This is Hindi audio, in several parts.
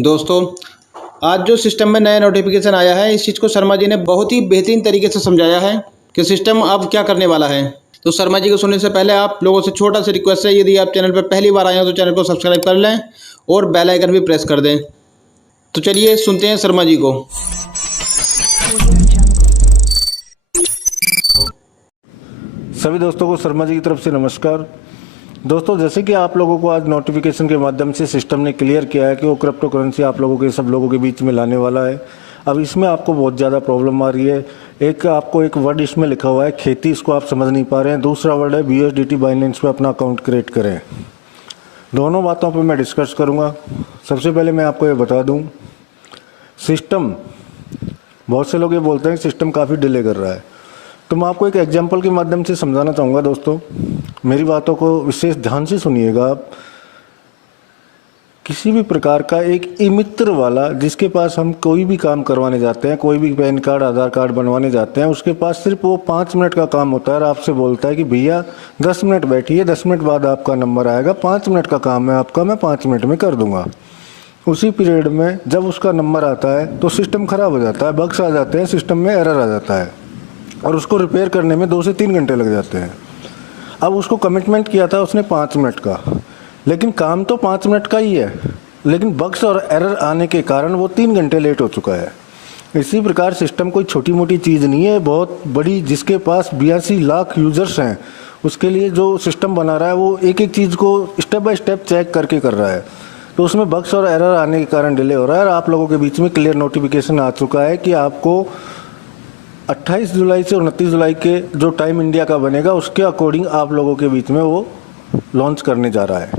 दोस्तों, आज जो सिस्टम में नया नोटिफिकेशन आया है, इस चीज़ को शर्मा जी ने बहुत ही बेहतरीन तरीके से समझाया है कि सिस्टम अब क्या करने वाला है। तो शर्मा जी को सुनने से पहले आप लोगों से छोटा सा रिक्वेस्ट है, यदि आप चैनल पर पहली बार आए हो तो चैनल को सब्सक्राइब कर लें और बेल आइकन भी प्रेस कर दें। तो चलिए सुनते हैं शर्मा जी को। सभी दोस्तों को शर्मा जी की तरफ से नमस्कार। दोस्तों, जैसे कि आप लोगों को आज नोटिफिकेशन के माध्यम से सिस्टम ने क्लियर किया है कि वो क्रिप्टो करेंसी आप लोगों के सब लोगों के बीच में लाने वाला है। अब इसमें आपको बहुत ज़्यादा प्रॉब्लम आ रही है। आपको एक वर्ड इसमें लिखा हुआ है खेती, इसको आप समझ नहीं पा रहे हैं। दूसरा वर्ड है BUSDT बाइनेंस पे अपना अकाउंट क्रिएट करें। दोनों बातों पर मैं डिस्कस करूँगा। सबसे पहले मैं आपको ये बता दूँ, सिस्टम, बहुत से लोग ये बोलते हैं कि सिस्टम काफ़ी डिले कर रहा है। तो मैं आपको एक एग्जांपल के माध्यम से समझाना चाहूँगा। दोस्तों, मेरी बातों को विशेष ध्यान से सुनिएगा। आप किसी भी प्रकार का एक ई मित्र वाला, जिसके पास हम कोई भी काम करवाने जाते हैं, कोई भी पैन कार्ड, आधार कार्ड बनवाने जाते हैं, उसके पास सिर्फ वो 5 मिनट का काम होता है और आपसे बोलता है कि भैया 10 मिनट बैठिए, 10 मिनट बाद आपका नंबर आएगा, 5 मिनट का काम है आपका, मैं 5 मिनट में कर दूंगा। उसी पीरियड में जब उसका नंबर आता है तो सिस्टम ख़राब हो जाता है, बग्स आ जाते हैं, सिस्टम में एरर आ जाता है और उसको रिपेयर करने में 2 से 3 घंटे लग जाते हैं। अब उसको कमिटमेंट किया था उसने 5 मिनट का, लेकिन काम तो 5 मिनट का ही है, लेकिन बग्स और एरर आने के कारण वो 3 घंटे लेट हो चुका है। इसी प्रकार सिस्टम कोई छोटी मोटी चीज़ नहीं है, बहुत बड़ी। जिसके पास 82 लाख यूज़र्स हैं, उसके लिए जो सिस्टम बना रहा है वो एक एक चीज़ को स्टेप बाय स्टेप चेक करके कर रहा है। तो उसमें बग्स और एरर आने के कारण डिले हो रहा है। और आप लोगों के बीच में क्लियर नोटिफिकेशन आ चुका है कि आपको 28 जुलाई से 29 जुलाई के जो टाइम इंडिया का बनेगा, उसके अकॉर्डिंग आप लोगों के बीच में वो लॉन्च करने जा रहा है।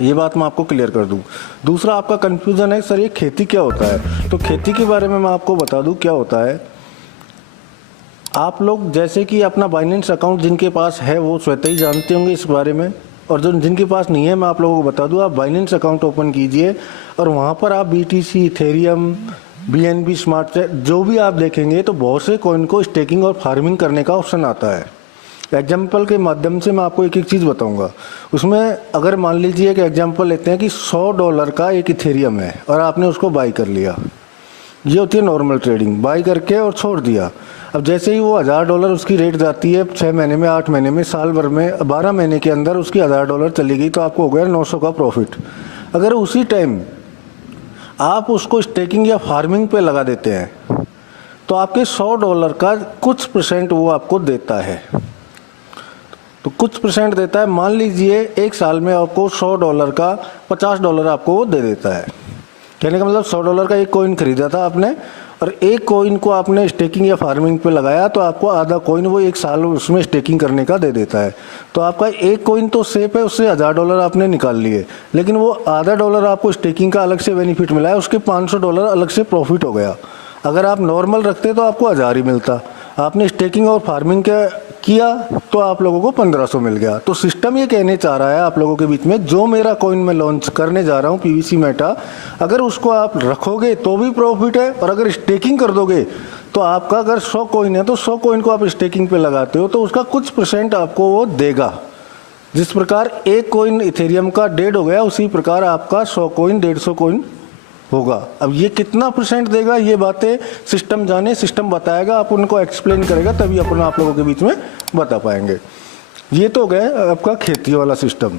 ये बात मैं आपको क्लियर कर दूं। दूसरा आपका कंफ्यूजन है, सर ये खेती क्या होता है? तो खेती के बारे में मैं आपको बता दूं क्या होता है। आप लोग जैसे कि अपना बाइनेंस अकाउंट जिनके पास है वो स्वतः ही जानते होंगे इस बारे में, और जो जिनके पास नहीं है मैं आप लोगों को बता दूं, आप बाइनेंस अकाउंट ओपन कीजिए और वहाँ पर आप BTC, Ethereum, BNB smart check जो भी आप देखेंगे तो बहुत से कॉइन को स्टेकिंग और फार्मिंग करने का ऑप्शन आता है। एग्जाम्पल के माध्यम से मैं आपको एक एक चीज़ बताऊंगा। उसमें अगर मान लीजिए कि एग्जाम्पल लेते हैं कि $100 का एक इथेरियम है और आपने उसको बाई कर लिया। ये होती है नॉर्मल ट्रेडिंग, बाई करके और छोड़ दिया। अब जैसे ही वो $1000 उसकी रेट जाती है, 6 महीने में, 8 महीने में, साल भर में, 12 महीने के अंदर उसकी $1000 चली गई, तो आपको हो गया 900 का प्रॉफिट। अगर उसी टाइम आप उसको स्टेकिंग या फार्मिंग पे लगा देते हैं तो आपके $100 का कुछ % वो आपको देता है। तो कुछ % देता है। मान लीजिए एक साल में आपको $100 का $50 आपको वो दे देता है। कहने का मतलब $100 का एक कॉइन खरीदा था आपने और एक कॉइन को आपने स्टेकिंग या फार्मिंग पे लगाया, तो आपको आधा कॉइन वो एक साल उसमें स्टेकिंग करने का दे देता है। तो आपका एक कॉइन तो सेफ है, उससे $1000 आपने निकाल लिए, लेकिन वो आधा $1 आपको स्टेकिंग का अलग से बेनिफिट मिला है, उसके $500 अलग से प्रॉफिट हो गया। अगर आप नॉर्मल रखते तो आपको 1000 ही मिलता। आपने स्टेकिंग और फार्मिंग किया तो आप लोगों को 1500 मिल गया। तो सिस्टम ये कहने चाह रहा है आप लोगों के बीच में, जो मेरा कॉइन मैं लॉन्च करने जा रहा हूँ PVC मेटा, अगर उसको आप रखोगे तो भी प्रॉफिट है, और अगर स्टेकिंग कर दोगे तो आपका, अगर 100 कॉइन है तो 100 कॉइन को आप स्टेकिंग पे लगाते हो तो उसका कुछ % आपको वो देगा। जिस प्रकार एक कॉइन इथेरियम का डेढ़ हो गया, उसी प्रकार आपका 100 कॉइन 150 कॉइन होगा। अब ये कितना % देगा, ये बातें सिस्टम जाने, सिस्टम बताएगा, आप उनको एक्सप्लेन करेगा, तभी अपन आप लोगों के बीच में बता पाएंगे। ये तो गए आपका खेती वाला सिस्टम।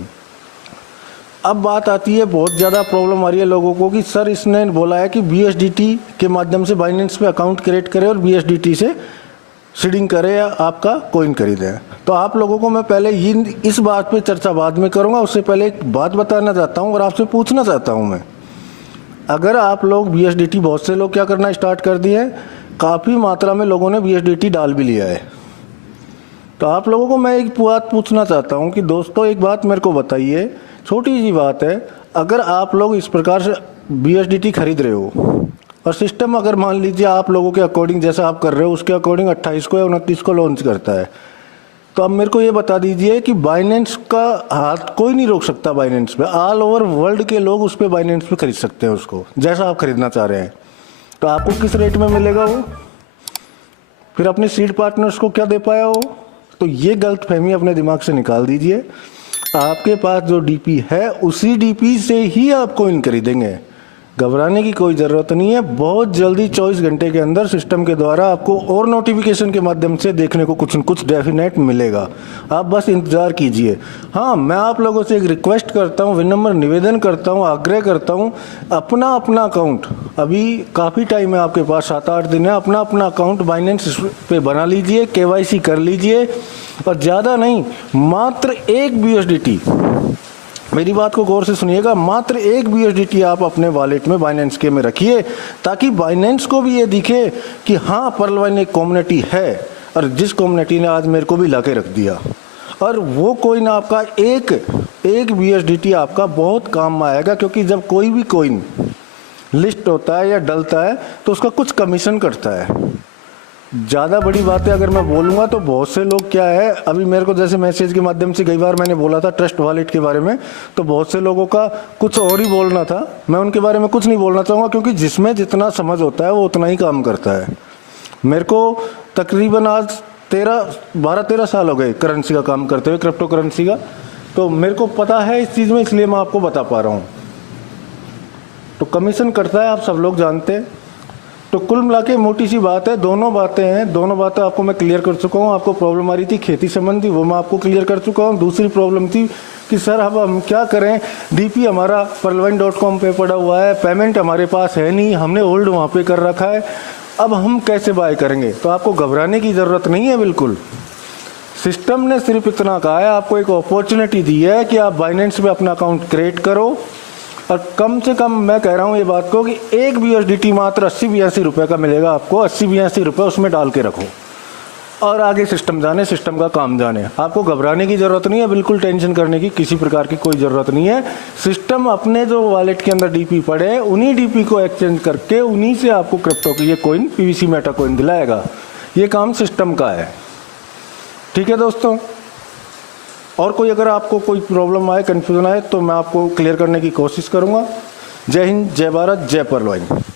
अब बात आती है, बहुत ज़्यादा प्रॉब्लम आ रही है लोगों को कि सर इसने बोला है कि BUSDT के माध्यम से बाइनेंस पे अकाउंट क्रिएट करें और BUSDT से सीडिंग करें या आपका कॉइन खरीदें। तो आप लोगों को मैं पहले इस बात पे चर्चा बाद में करूँगा, उससे पहले एक बात बताना चाहता हूँ और आपसे पूछना चाहता हूँ मैं। अगर आप लोग BUSDT, बहुत से लोग क्या करना स्टार्ट कर दिए हैं, काफ़ी मात्रा में लोगों ने BUSDT डाल भी लिया है। तो आप लोगों को मैं एक बात पूछना चाहता हूं कि दोस्तों एक बात मेरे को बताइए, छोटी सी बात है। अगर आप लोग इस प्रकार से BUSDT खरीद रहे हो और सिस्टम अगर मान लीजिए आप लोगों के अकॉर्डिंग जैसा आप कर रहे हो उसके अकॉर्डिंग 28 को या 29 को लॉन्च करता है, तो अब मेरे को ये बता दीजिए कि बाइनेंस का हाथ कोई नहीं रोक सकता। बाइनेंस पे ऑल ओवर वर्ल्ड के लोग उस पर बाइनेंस पे खरीद सकते हैं उसको, जैसा आप खरीदना चाह रहे हैं। तो आपको किस रेट में मिलेगा वो, फिर अपने सीड पार्टनर्स को क्या दे पाया वो। तो ये गलत फहमी अपने दिमाग से निकाल दीजिए। आपके पास जो DP है उसी DP से ही आप कॉइन खरीदेंगे। घबराने की कोई ज़रूरत नहीं है। बहुत जल्दी 24 घंटे के अंदर सिस्टम के द्वारा आपको और नोटिफिकेशन के माध्यम से देखने को कुछ न कुछ डेफिनेट मिलेगा। आप बस इंतज़ार कीजिए। हाँ, मैं आप लोगों से एक रिक्वेस्ट करता हूँ, विनम्र निवेदन करता हूँ, आग्रह करता हूँ, अपना अकाउंट, अभी काफ़ी टाइम है आपके पास, 7-8 दिन है, अपना अकाउंट बाइनेंस पे बना लीजिए, KYC कर लीजिए, और ज़्यादा नहीं, मात्र 1 BUSDT, मेरी बात को गौर से सुनिएगा, मात्र 1 BUSDT आप अपने वॉलेट में बाइनेंस के में रखिए, ताकि बाइनेंस को भी ये दिखे कि हाँ, पर्ल वाइन एक कम्युनिटी है, और जिस कम्युनिटी ने आज मेरे को भी ला के रख दिया। और वो कोइन आपका एक BUSDT आपका बहुत काम में आएगा, क्योंकि जब कोई भी कोइन लिस्ट होता है या डलता है तो उसका कुछ कमीशन कटता है। ज़्यादा बड़ी बातें अगर मैं बोलूँगा तो बहुत से लोग क्या है, अभी मेरे को जैसे मैसेज के माध्यम से कई बार मैंने बोला था ट्रस्ट वॉलेट के बारे में, तो बहुत से लोगों का कुछ और ही बोलना था। मैं उनके बारे में कुछ नहीं बोलना चाहूँगा, क्योंकि जिसमें जितना समझ होता है वो उतना ही काम करता है। मेरे को तकरीबन आज 12-13 साल हो गए करेंसी का काम करते हुए, क्रिप्टो करेंसी का, तो मेरे को पता है इस चीज़ में, इसलिए मैं आपको बता पा रहा हूँ। तो कमीशन करता है, आप सब लोग जानते हैं। तो कुल मिला के मोटी सी बात है, दोनों बातें आपको मैं क्लियर कर चुका हूँ। आपको प्रॉब्लम आ रही थी खेती संबंधी, वो मैं आपको क्लियर कर चुका हूँ। दूसरी प्रॉब्लम थी कि सर अब हम क्या करें, DP हमारा pearlwine.com पे पड़ा हुआ है, पेमेंट हमारे पास है नहीं, हमने होल्ड वहाँ पे कर रखा है, अब हम कैसे बाय करेंगे। तो आपको घबराने की ज़रूरत नहीं है बिल्कुल। सिस्टम ने सिर्फ इतना कहा है, आपको एक अपॉर्चुनिटी दी है कि आप बाइनेंस पे अपना अकाउंट क्रिएट करो, और कम से कम मैं कह रहा हूँ ये बात को कि 1 BUSDT मात्र 80-82 रुपये का मिलेगा आपको। 80-82 रुपये उसमें डाल के रखो, और आगे सिस्टम जाने, सिस्टम का काम जाने। आपको घबराने की ज़रूरत नहीं है, बिल्कुल टेंशन करने की किसी प्रकार की कोई ज़रूरत नहीं है। सिस्टम अपने जो वॉलेट के अंदर DP पड़े हैं, उन्हीं DP को एक्सचेंज करके उन्हीं से आपको क्रिप्टो की ये कोइन PVC मेटा कोइन दिलाएगा। ये काम सिस्टम का है। ठीक है दोस्तों, और कोई अगर आपको कोई प्रॉब्लम आए, कन्फ्यूजन आए, तो मैं आपको क्लियर करने की कोशिश करूँगा। जय हिंद, जय भारत, जय पर्ल वाइन।